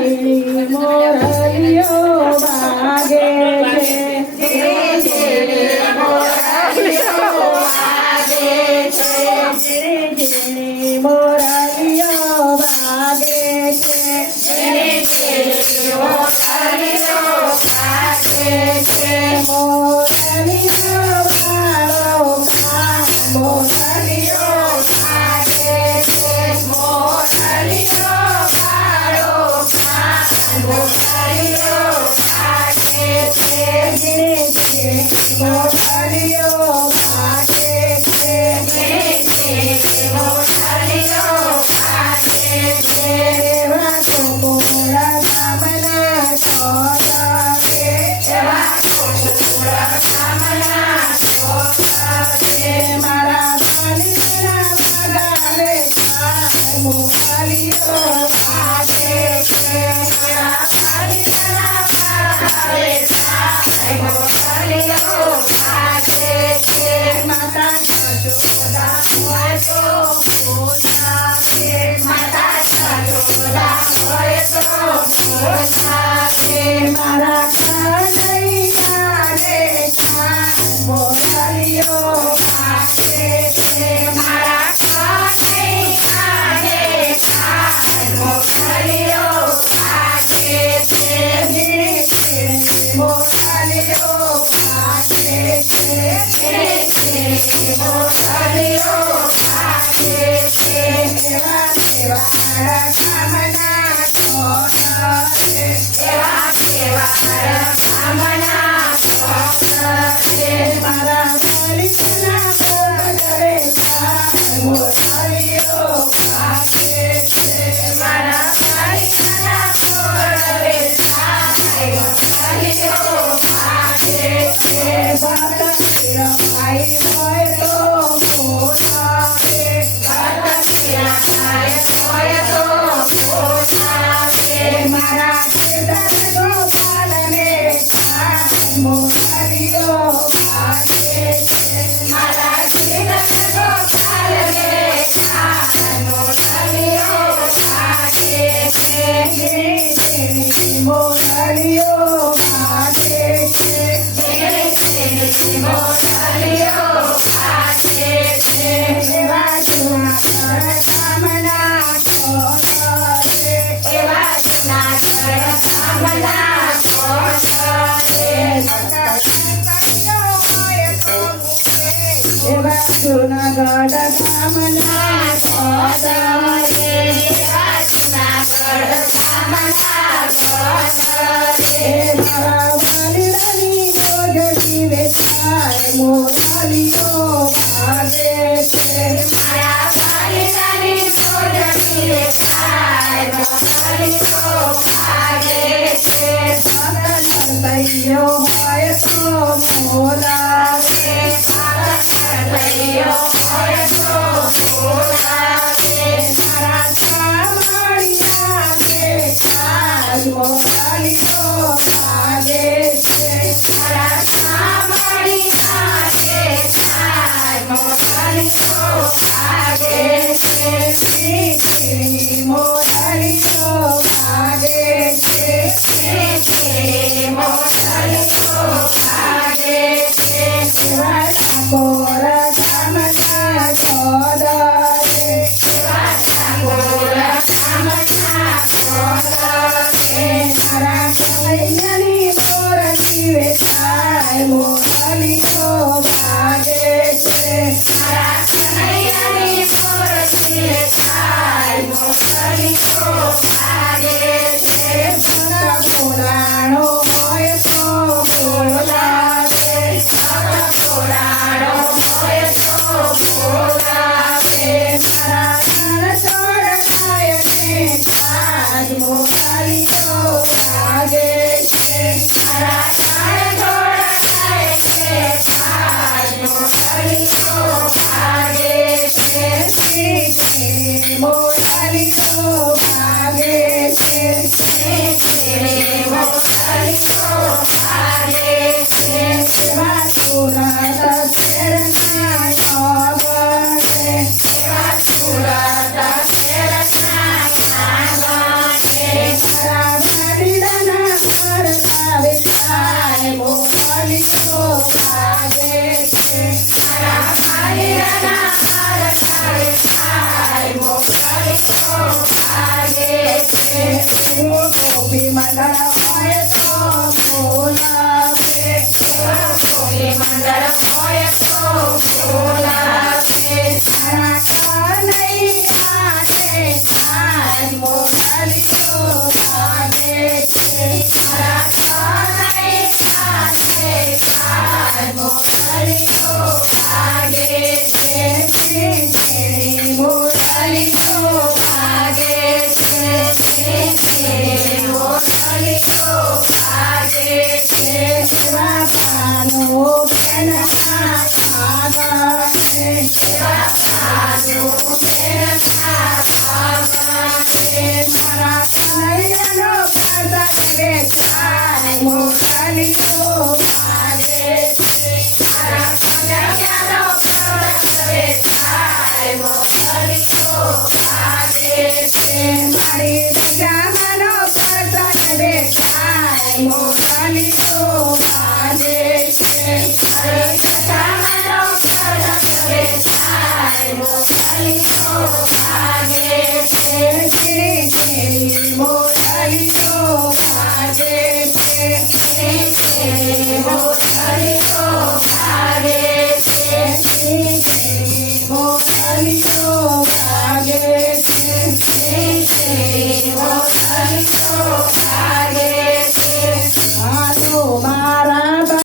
ઝીણી મોરલીઓ વાગે છે ઝીણી મોરલીઓ વાગે છે ઝીણી મોરલીઓ વાગે છે ઝીણી મોરલીઓ વાગે છે મોરલીઓ વાળો કાન મોરલીઓ વાગે છે મોરલીઓ વાળો કાન મોરલીઓ વાગે છે ઝીણી મોરલીઓ વાગે છે ઝીણી મોરલીઓ વાગે છે એવા કુમળા ગામના છોકરાએ એવા કુમળા ગામના છોકરાએ મારા પાલીના પગારે કાન મોરલીઓ વાગે છે મારા પાલીના પગારે કાન મોરલીઓ વાગે છે માતા જશોદા હોય તો બોલાવે માતા જશોદા હોય તો બોલાવે મારા કનૈયાને કાન મોરલીઓ વાગે છે મારા કનૈયાને કાન મોરલીઓ વાગે છે ઝીણી મોરલીઓ વાગે છે ઝીણી મોરલીઓ વાગે છે એવા કેવાડા ગામના છોકરાએ એવા કેવાડા ગામના છોકરાએ મારા પાલીના પગારે કાન મોરલીઓ વાગે છે મારા પાલીના પગારે કાન મોરલીઓ વાગે છે બાતા ભાઈ હોય તો બોલાવે બાતા ભાઈ હોય તો બોલાવે મારા કેદાર ગોપાલને કાન મોરલીઓ વાગે છે મારા કેદાર ગોપાલને કાન મોરલીઓ વાગે છે ઝીણી મોરલીઓ વાગે છે ઝીણી મોરલીઓ વાગે છે એવા જૂનાગઢ ગામના છોકરાએ એવા જૂનાગઢ ગામના છોકરાએ માતા કંકણીઓ હોય તો મૂકે એવા જૂનાગઢ ગામના છોકરાએ એવા જૂનાગઢ ગામના છોકરાએ મારા વાલીડાની મોઢડી વેચાય મોરલીઓ વાગે છે મારા વાલીડાની મોઢડી વેચાય મોરલીઓ વાગે છે ભગત હોય તો બોલાવે ભગત હોય તો બોલાવે મારા ચામડિયાને કાન મોરલીઓ વાગે છે મારા ચામડિયાને કાન મોરલીઓ વાગે છે ઝીણી મોરલીઓ વાગે છે ઝીણી મોરલીઓ વાગે છે એવા ડાકોર ગામના છોકરાએ એવા ડાકોર ગામના છોકરાએ મારા કનૈયાની મોરલી વેચાય મોરલીઓ વાગે છે મારા કનૈયાની મોરલી વેચાય મોરલીઓ વાગે છે ભગત પુરાણો હોય તો બોલાવે ભગત પુરાણો હોય તો બોલાવે મારા ગણ ચડતાયને કાન મોરલીઓ વાગે છે મારા ગણ ચડતાયને કાન મોરલીઓ વાગે છે ઝીણી મોરલીઓ વાગે એના હરખાય થાય મોકલીઓ ભાગે છે ગોપી મંડળ હોય તો બોલાવે ગોપી મંડળ હોય તો બોલાવે તારા કનૈયાને થાય મોકલીઓ ભાગે છે તારા કનૈયાને થાય મોકલીઓ ભાગે છે મોકલીઓ ભાગે છે મોકલીઓ ભાગે છે બાપાનો બેન ખાવાને બાપાનો બેન ખાવાને મારા કનૈયાનો કાંદા થાય મોકલીઓ ભાગે છે મારા કનૈયાનો કાંદા થાય મોકલીઓ ભાગે છે મારી